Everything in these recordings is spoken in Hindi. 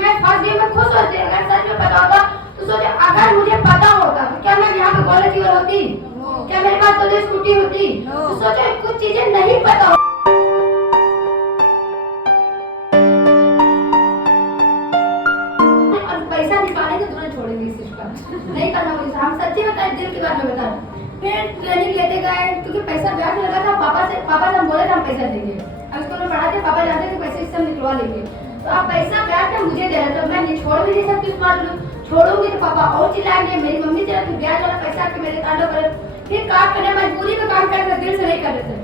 मैं फर्स्ट डे में खुश होती, अगर सच में पता होता तो सोचे अगर मुझे पता होता तो क्या मैं यहाँ पे कॉलेज की होती, क्या मेरे पास तो स्कूटी होती। तो सोचे कुछ चीजें नहीं पता और पैसा निकाले तो तुरंत छोड़ेंगे इस चीज का नहीं करना मुझे। हम सच्ची बताए, दिल की बात में बता। फिर ट्रेनिंग लेते गए क्योंकि पैसा ब्याज लगा था। पापा से हम बोले थे हम पैसा देंगे, अब स्कूल में पढ़ाते पापा जानते थे पैसे इससे हम निकलवा लेंगे। तो अब पैसा ब्याज में मुझे दे रहे तो मैं छोड़ भी नहीं सकती स्मार्ट लूँ, छोड़ूंगी तो पापा और चिल्लाएंगे, मेरी मम्मी चला तू ब्याज वाला पैसा के मेरे कांडो कर। फिर काम करने मजबूरी में काम करते, दिल से नहीं करते थे।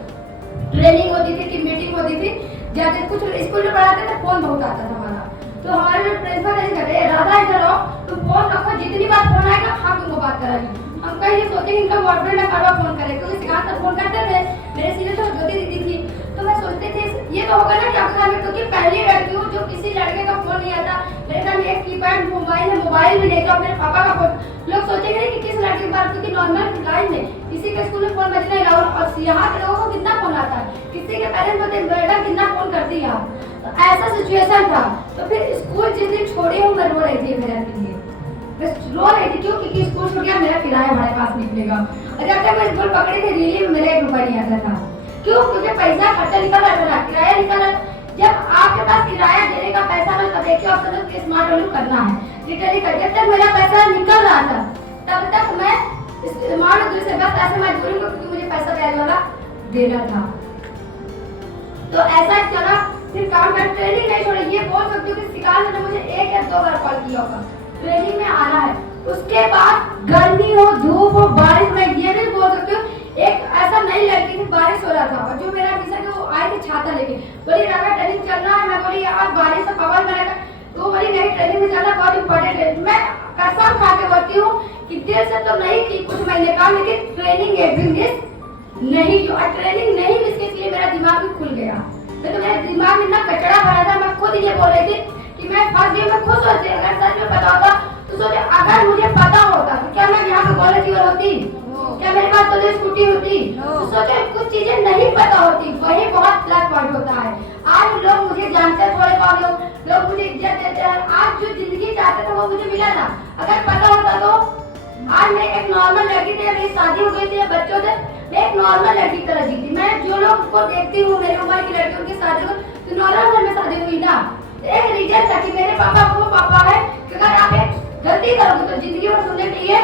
ट्रेनिंग होती थी कि मीटिंग होती थी, जब कुछ स्कूल में पढ़ाते थे फोन बहुत आता था हमारा, तो हमारे जो प्रिंसिपल ऐसे कहते हैं राधा इधर आओ, तुम फोन रखो, जितनी बार फोन आएगा हम तुमको बात कराएंगे। हम कहीं ये सोचेंगे इनका बॉयफ्रेंड है करवा फोन करे, क्योंकि सिखाते फोन करते थे। मेरे सीनियर तो ज्योति दीदी थी, तो मैं सोचती थी ये तो होगा ना कि आपके घर में, क्योंकि पहली लड़की हूँ जो किसी लड़के का फोन नहीं आता। मेरे घर में एक कीपैड मोबाइल है, मोबाइल भी नहीं था मेरे पापा का फोन। लोग सोचेंगे कि किस लड़की की बात, क्योंकि नॉर्मल लाइफ में किसी के स्कूल में फोन बजने लगा और यहाँ के लोगों को कितना फोन आता है, किसी के पेरेंट्स होते बेटा कितना फोन करती है आप। तो ऐसा सिचुएशन था। तो फिर स्कूल जिस दिन छोड़ी हूँ मैं रो रही थी, मेरे लिए मैं रो रही थी। क्यों? क्योंकि स्कूल छूट गया, मेरा किराया हमारे पास निकलेगा। और जब तक मैं स्कूल पकड़ी थी रिली में मेरा 1 रुपया नहीं आता था। क्यों? क्योंकि पैसा खर्चा निकल रहा था, किराया निकल रहा। जब आपके पास किराया देने का पैसा ना, तब एक ही ऑप्शन है कि स्मार्ट वैल्यू करना है, लिटरली कर। जब तक मेरा पैसा निकल रहा था तब तक मैं स्मार्ट वैल्यू से बस ऐसे मजबूरी को, क्योंकि मुझे पैसा ब्याज वाला देना था। तो ऐसा चला, फिर काम कर ट्रेनिंग नहीं छोड़ी। ये बोल सकती हूँ कि शिकार ने मुझे 1 या 2 बार कॉल किया होगा ट्रेनिंग में आना है। उसके बाद गर्मी हो धूप हो बारिश में, ये भी बोल सकती हूँ एक ऐसा नहीं लड़की थी, बारिश हो रहा था और जो मेरा टीचर है वो आए थे छाता लेके, बोली राधा ट्रेनिंग चल रहा है। मैं बोली यार बारिश से पवन बनेगा, तो बोली नहीं ट्रेनिंग में चलना बहुत इंपॉर्टेंट है। मैं कसम खा के बोलती हूँ कि दिल से तो नहीं की कुछ महीने का, लेकिन ट्रेनिंग एक भी मिस नहीं की। और ट्रेनिंग नहीं मिस की इसलिए मेरा दिमाग भी खुल गया। तो मेरे दिमाग में इतना कचरा भरा था, मैं खुद ये बोल रही थी कि मैं फर्स्ट डे में खुश होती, अगर सच में पता होता तो सोचे अगर मुझे पता होता तो क्या मैं यहाँ पे कॉलेज की होती, क्या मेरे पास तो स्कूटी होती। तो सोचे कुछ चीजें नहीं पता होती, वही बहुत प्लस पॉइंट होता है। आज लोग मुझे जानते हैं, थोड़े बहुत लोग मुझे इज्जत देते हैं। आज जो जिंदगी चाहते थे वो मुझे मिला था। अगर पता होता तो आज मैं एक नॉर्मल लड़की थी, मेरी शादी हो गई थी, बच्चों थे, मैं एक नॉर्मल लड़की की तरह जीती। मैं जो लोग को देखती हूँ मेरी उम्र की लड़कियों की शादी को, तो नॉर्मल घर में शादी हुई ना। एक रीजन था कि मेरे पापा वो पापा है कि अगर आप एक गलती करोगे तो जिंदगी भर सुनने के लिए,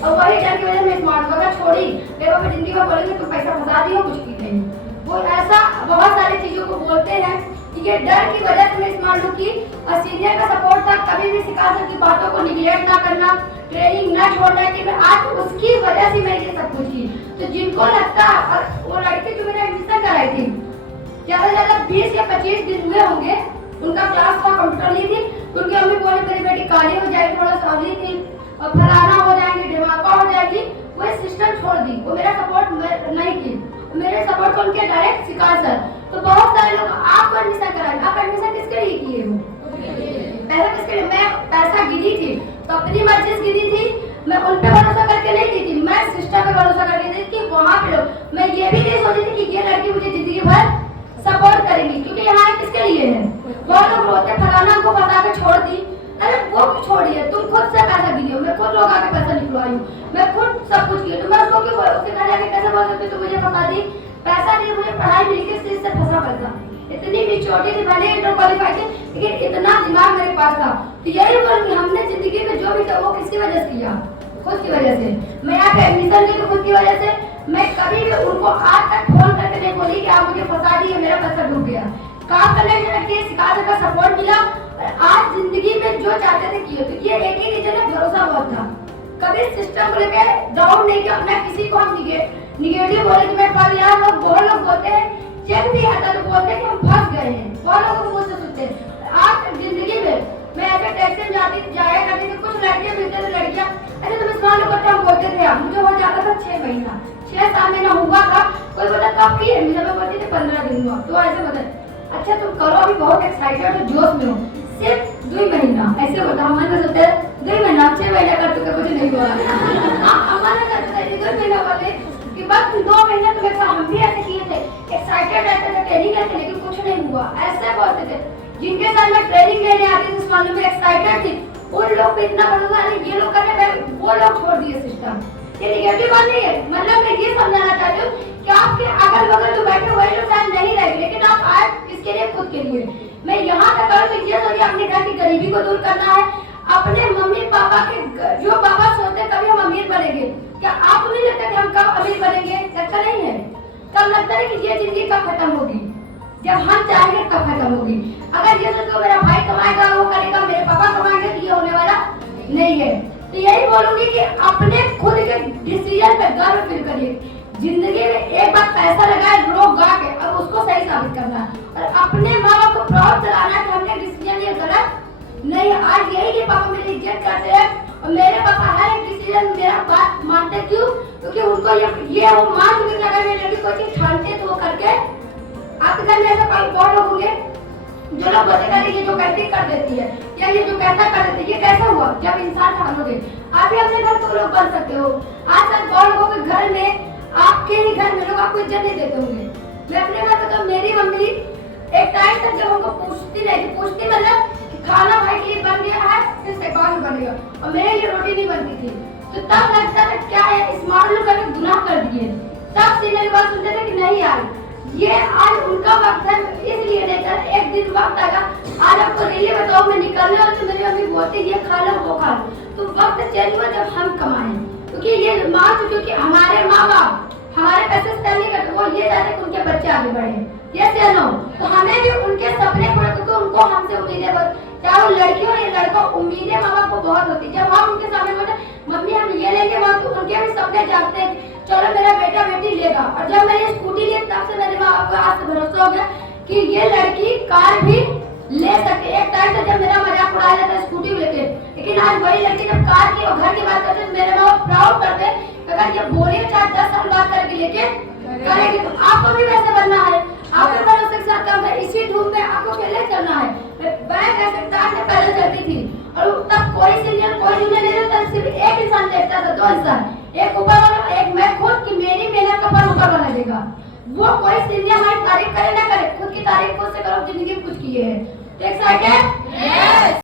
और वही डर की वजह से मैं स्मार्ट वगैरह छोड़ी। मेरे पापा जिंदगी भर बोलेंगे तुम पैसा फंसा दी हो, कुछ की नहीं। वो ऐसा बहुत सारी चीजों को बोलते हैं कि ये डर की वजह से मैं स्मार्ट हूँ की। और सीनियर का सपोर्ट था, कभी भी सिखा सकती बातों को निगलेक्ट ना करना, ट्रेनिंग ना छोड़ना, कि मैं आज उसकी वजह से मैंने ये सब कुछ की। तो जिनको लगता है, वो लड़की जो मेरा एडमिशन कराई थी ज्यादा से ज्यादा 20 या 25 दिन हुए होंगे, उनका क्लास था, कंप्यूटर ली थी, क्योंकि अम्मी बोली मेरी बेटी काली हो जाएगी, थोड़ा सावली थी और फलाना हो जाएंगे, धमाका हो जाएगी, वो सिस्टम छोड़ दी। वो मेरा सपोर्ट नहीं की, मेरे सपोर्ट को उनके डायरेक्ट सिखा सर। तो बहुत सारे लोग आपको एडमिशन कराए, आप एडमिशन किसके लिए किए हो, पैसा किसके लिए? मैं पैसा गिरी थी तो अपनी मर्जी से गिरी थी, मैं उन पे भरोसा करके नहीं की थी, मैं सिस्टम पे भरोसा करके थी कि वहाँ पे लोग। मैं ये भी नहीं सोची थी कि ये लड़की मुझे जिंदगी भर सपोर्ट करेगी, क्योंकि यहाँ किसके लिए है? वो लोग रोते फलाना को बता के छोड़ दी। अरे वो भी छोड़ी है, तुम खुद से पैसा गिरी हो, मैं खुद लोग आके पैसा निकलवाई हूँ, मैं खुद सब कुछ की। तो मैं उसको क्यों उसके घर जाके कैसे बोल सकती हूँ? तो मुझे बता दी पैसा नहीं, मुझे पढ़ाई मिली किस चीज से फंसा पैसा। इतनी मेच्योरिटी थी, भले इंटर क्वालिफाई थी, लेकिन इतना दिमाग मेरे पास था। तो यही बोल कि हमने जिंदगी में जो भी था वो किसकी वजह से किया? खुद की वजह से। मैं यहाँ पे एडमिशन ली तो खुद की वजह से। मैं कभी भी उनको आज तक फोन करके नहीं बोली कि आप मुझे फंसा दिए, मेरा पैसा डूब गया। काम करने के सिखाने का सपोर्ट मिला, और आज जिंदगी में जो चाहते थे किए। क्योंकि ये एक ही रीजन है, भरोसा बहुत था। कभी सिस्टम को लेकर डाउन नहीं किया, अपना किसी को हम निगेटिव बोले कि मैं पर यार लोग बहुत लोग बोलते हैं, चेक भी आता तो बोलते हैं कि हम फंस गए हैं, बहुत लोगों को मुझसे सुनते हैं। आज जिंदगी में मैं ऐसे टैक्सी में जाया करती थी, कुछ लड़कियां मिलते थे, लड़कियां ऐसे तुम स्मार्ट करते हम बोलते थे। आप मुझे हो जाता था 6 महीना, 6-7 महीना हुआ था, कोई बोला कब की है, मुझे बोलती थी 15 दिन हुआ। तो ऐसे बोलते अच्छा तुम करो, अभी बहुत एक्साइटेड हो, जोश में हो, सिर्फ 2 महीना ऐसे होता। हमारे में सोचते 2 महीना 6 महीना कर चुके, कुछ नहीं हुआ। हमारे करते थे 2 महीना वाले कि बस 2 महीना तुम्हें, हम भी ऐसे किए थे, एक्साइटेड रहते थे, ट्रेनिंग लेते, लेकिन कुछ नहीं हुआ, ऐसे बोलते थे। जिनके साथ मैं ट्रेनिंग लेने आती थी, उस मालूम में खत्म। ये निगेटिव बात नहीं है, मतलब मैं ये समझाना चाहती हूँ कि आपके अगल बगल जो बैठे हुए लोग शायद नहीं रहेंगे, लेकिन आप आए इसके लिए खुद के लिए। मैं यहाँ तक करूँ तो ये सोचिए अपने घर की गरीबी को दूर करना है, अपने मम्मी पापा के जो पापा सोचते कभी हम अमीर बनेंगे, क्या आपको नहीं लगता कि हम कब अमीर बनेंगे? लगता नहीं है। कब लगता है कि ये जिंदगी कब खत्म होगी? जब हम चाहेंगे तब खत्म होगी। अगर ये सोचो मेरा भाई कमाएगा, वो करेगा, मेरे पापा कमाएंगे, तो ये होने वाला नहीं है। तो यही बोलूंगी कि अपने खुद के डिसीजन पे गर्व फील करिए। जिंदगी में एक बार पैसा लगाए रोक गा के और उसको सही साबित करना है, और अपने माँ बाप को प्राउड कराना है कि हमने डिसीजन ये गलत नहीं। आज यही कि पापा मेरी इज्जत करते हैं और मेरे पापा हर एक डिसीजन मेरा बात मानते। क्यों? क्योंकि उनको ये वो मान चुके कि अगर मेरी लड़की कोई चीज ठानते तो वो करके। आपके घर में ऐसा कई बहुत लोग होंगे जो लोग बोलते हैं ये जो कहती कर देती है या ये जो कहता कर देती है, ये कैसा हुआ? जब इंसान ठानोगे आप ही अपने घर को लोग बन सकते हो। आज तक बहुत लोगों के घर में, आपके ही घर में लोग आपको इज्जत नहीं देते होंगे। मैं अपने घर पे तो मेरी मम्मी एक टाइम तक जब हमको पूछती नहीं थी, पूछती मतलब खाना भाई के लिए बन गया है फिर से कौन बन गया, और मेरे लिए रोटी नहीं बनती थी, तो तब लगता था क्या है स्मार्ट लोग करके गुनाह कर दिए। तब से मेरी बात सुनते थे कि नहीं यार ये आज उनका वक्त है, इसलिए नहीं कर, एक दिन वक्त आएगा। आज आपको रियली बताओ मैं निकलने वाली तो मेरी मम्मी बोलती ये खा लो वो खा लो, तो वक्त चेंज हुआ जब हम कमाए, क्योंकि ये मान चुके कि हमारे माँ बाप हमारे पैसे स्पेंड नहीं करते, वो ये चाहते कि उनके बच्चे आगे बढ़े। यस या नो? तो हमें भी उनके सपने पूरे, क्योंकि उनको हमसे उम्मीदें बहुत, चाहे वो लड़की हो या लड़का, उम्मीदें माँ बाप को बहुत होती। जब हम उनके सामने बोलते मम्मी हम ये लेंगे, तो उनके भी सपने जागते हैं चलो मेरा बेटा बेटी लेगा। और जब मैंने स्कूटी ली तब से मेरे माँ बाप को आज से भरोसा हो गया कि ये लड़की कार भी ले सकती है। एक टाइम तो जब मेरा मजाक उड़ाया जाता है स्कूटी लेके, लेकिन आज वही लड़की जब कार की और घर की बात करते हैं मेरे माँ बाप प्राउड करते हैं। अगर ये बोले चाहे 10 साल बात करके लेके करेगी, तो आपको भी वैसे बनना है, आपको भरोसे के साथ काम है, इसी धूप में आपको पहले चलना है। बैंक ऐसे से पहले चलती थी और तब कोई सीनियर कोई जूनियर नहीं रहता, सिर्फ एक इंसान देखता था, 2 इंसान, एक ऊपर वाला एक मैं खुद कि मेरी मेहनत का फल ऊपर वाला देगा। वो कोई सीनियर हमारी तारीफ करे ना करे, खुद की तारीफ खुद से करो, जिंदगी में कुछ किए हैं। एक्साइटेड? यस।